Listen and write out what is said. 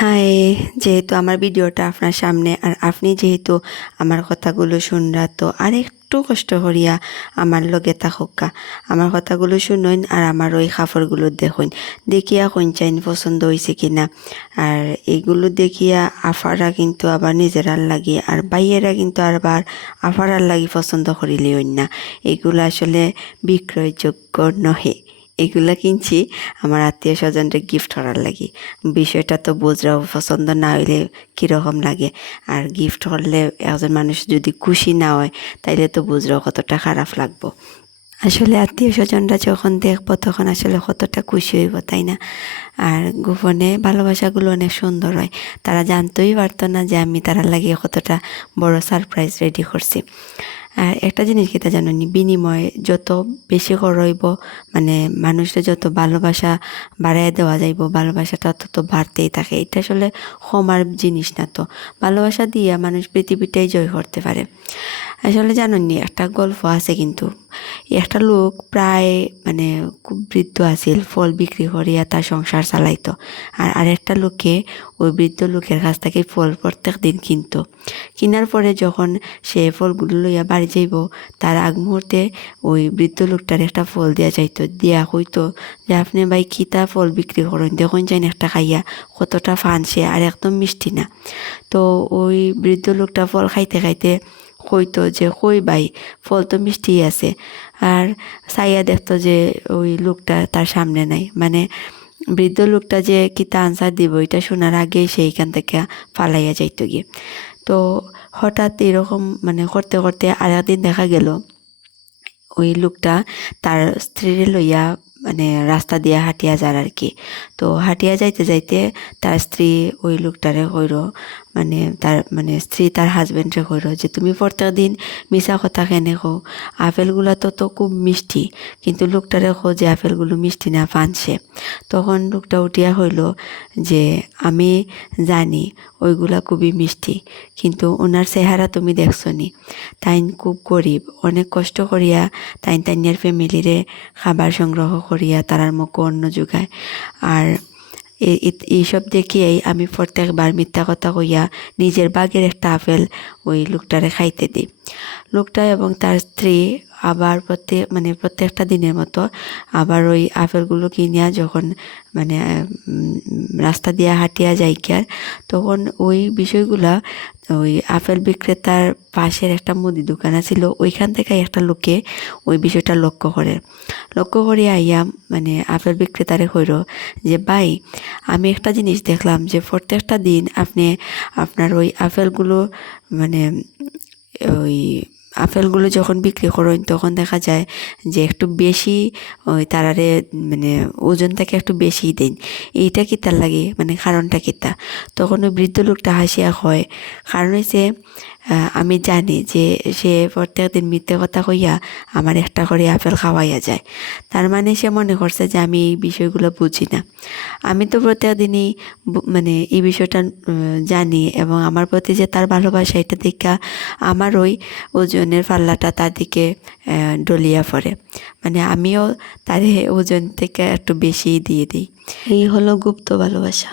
High, যেহেতু আমার ভিডিওটা আপনার সামনে আর আপনি যেহেতু আমার কথাগুলো শুনরা তো আর একটু কষ্ট করিয়া আমার লগে থাকুকা আমার কথাগুলো শুনুন আর আমার ওই কাপড়গুলো দেখুন দেখিয়া চাইন পছন্দ হয়েছে কিনা। আর এইগুলো দেখিয়া আফারা কিন্তু আবার নিজেরার লাগি আর বাইয়েরা কিন্তু আবার আফারার লাগি পছন্দ করিলেও না, এগুলো আসলে বিক্রয়যোগ্য নহে। এগুলা কিনছি আমার আত্মীয় স্বজনকে গিফট করার লাগি। বিষয়টা তো বুঝরাও, পছন্দ না হইলে কীরকম লাগে। আর গিফট করলে একজন মানুষ যদি খুশি না হয় তাইলে তো বুঝরাও কতটা খারাপ লাগবো। আসলে আত্মীয় স্বজনরা যখন দেখবো তখন আসলে কতটা খুশি হইব, তাই না? আর গোপনে ভালোবাসাগুলো অনেক সুন্দর হয়। তারা জানতেই পারতো না যে আমি তারা লাগিয়ে কতটা বড় সারপ্রাইজ রেডি করছি। আর একটা জিনিস কিতা জানি, বিনিময়ে যত বেশি করইব মানে মানুষের যত ভালোবাসা বাড়াই দেওয়া যাইব, ভালোবাসাটা তত বাড়তেই থাকে। এটা আসলে ক্ষমার জিনিস না, তো ভালোবাসা দিয়ে মানুষ পৃথিবীটাই জয় করতে পারে। আসলে জানেননি, একটা গল্প আছে কিন্তু একটা লোক প্রায় মানে খুব বৃদ্ধ আছিল, ফল বিক্রি করিয়া তার সংসার চালাইতো। আর আরেকটা লোকে ওই বৃদ্ধ লোকের কাছ থেকে ফল প্রত্যেক দিন কিনতো। কেনার পরে যখন সে ফলগুলো লইয়া বাড়ি যাইব তার আগ মুহূর্তে ওই বৃদ্ধ লোকটার একটা ফল দিয়া যাইতো, দিয়া হইতো যে আপনি ভাই কিতা ফল বিক্রি করেন, দেখুন যাইন একটা খাইয়া কতটা ফানছে আর একদম মিষ্টি না। তো ওই বৃদ্ধ লোকটা ফল খাইতে খাইতে কইতো যে কই ভাই, ফল তো মিষ্টি আছে। আর চাইয়া দেখতো যে ওই লোকটা তার সামনে নাই, মানে বৃদ্ধ লোকটা যে কিতা আনসার দিব এটা শোনার আগেই সেইখান থেকে ফালাইয়া যাইতো গিয়ে। তো হঠাৎ এরকম মানে করতে করতে আর একদিন দেখা গেল ওই লোকটা তার স্ত্রীরে লইয়া মানে রাস্তা দিয়ে হাঁটিয়া যার আর কি। তো হাঁটিয়া যাইতে যাইতে তার স্ত্রী ওই লোকটারে কইর, মানে তার মানে স্ত্রী তার হাজবেন্ডরে কইর যে তুমি প্রত্যেক দিন মিশা কথা কেনে কো, আপেলগুলো তো খুব মিষ্টি, কিন্তু লোকটারে কো যে আপেলগুলো মিষ্টি না, ফানছে। তখন লোকটা উঠিয়া হইল যে আমি জানি ওইগুলা খুবই মিষ্টি, কিন্তু ওনার চেহারা তুমি দেখছো নি, তাই খুব গরিব, অনেক কষ্ট করিয়া তাইনের ফ্যামিলিরে খাবার সংগ্রহ করিয়া তারার মুখে অন্ন যোগায়। আর এইসব দেখিয়েই আমি প্রত্যেকবার মিথ্যা কথা কইয়া নিজের বাগের একটা আপেল ওই লোকটারে খাইতে দিই। লোকটা এবং তার স্ত্রী আবার প্রত্যেকটা দিনের মতো আবার ওই আপেলগুলো কিনিয়া যখন মানে রাস্তা দিয়ে হাঁটিয়া যাই আর তখন ওই বিষয়গুলা ওই আপেল বিক্রেতার পাশের একটা মুদি দোকান ছিল, ওইখান থেকে একটা লোকে ওই বিষয়টা লক্ষ্য করে আইয়া মানে আপেল বিক্রেতারে কইর যে ভাই, আমি একটা জিনিস দেখলাম যে প্রত্যেকটা দিন আপনি আপনার ওই আপেলগুলো মানে ওই আপেলগুলো যখন বিক্রি করেন তখন দেখা যায় যে একটু বেশি ওই তারারে মানে ওজন থেকে একটু বেশি দেন, এইটা কি তার লাগে, মানে কারণটা কি তা? তখন ওই বৃদ্ধ লোকটা হাসিয়া হয়, কারণ হয়েছে আমি জানি যে সে প্রত্যেক দিন মিথ্যে কথা কইয়া আমার একটা করে আপেল খাওয়াইয়া যায়। তার মানে সে মনে করছে যে আমি এই বিষয়গুলো বুঝি না। আমি তো প্রত্যেক দিনই মানে এই বিষয়টা জানি, এবং আমার প্রতি যে তার ভালোবাসা এটা দেখা আমার ওই ওজনের পাল্লাটা তার দিকে ডলিয়া পড়ে, মানে আমিও তার ওজন থেকে একটু বেশি দিয়ে দিই। এই হলো গুপ্ত ভালোবাসা।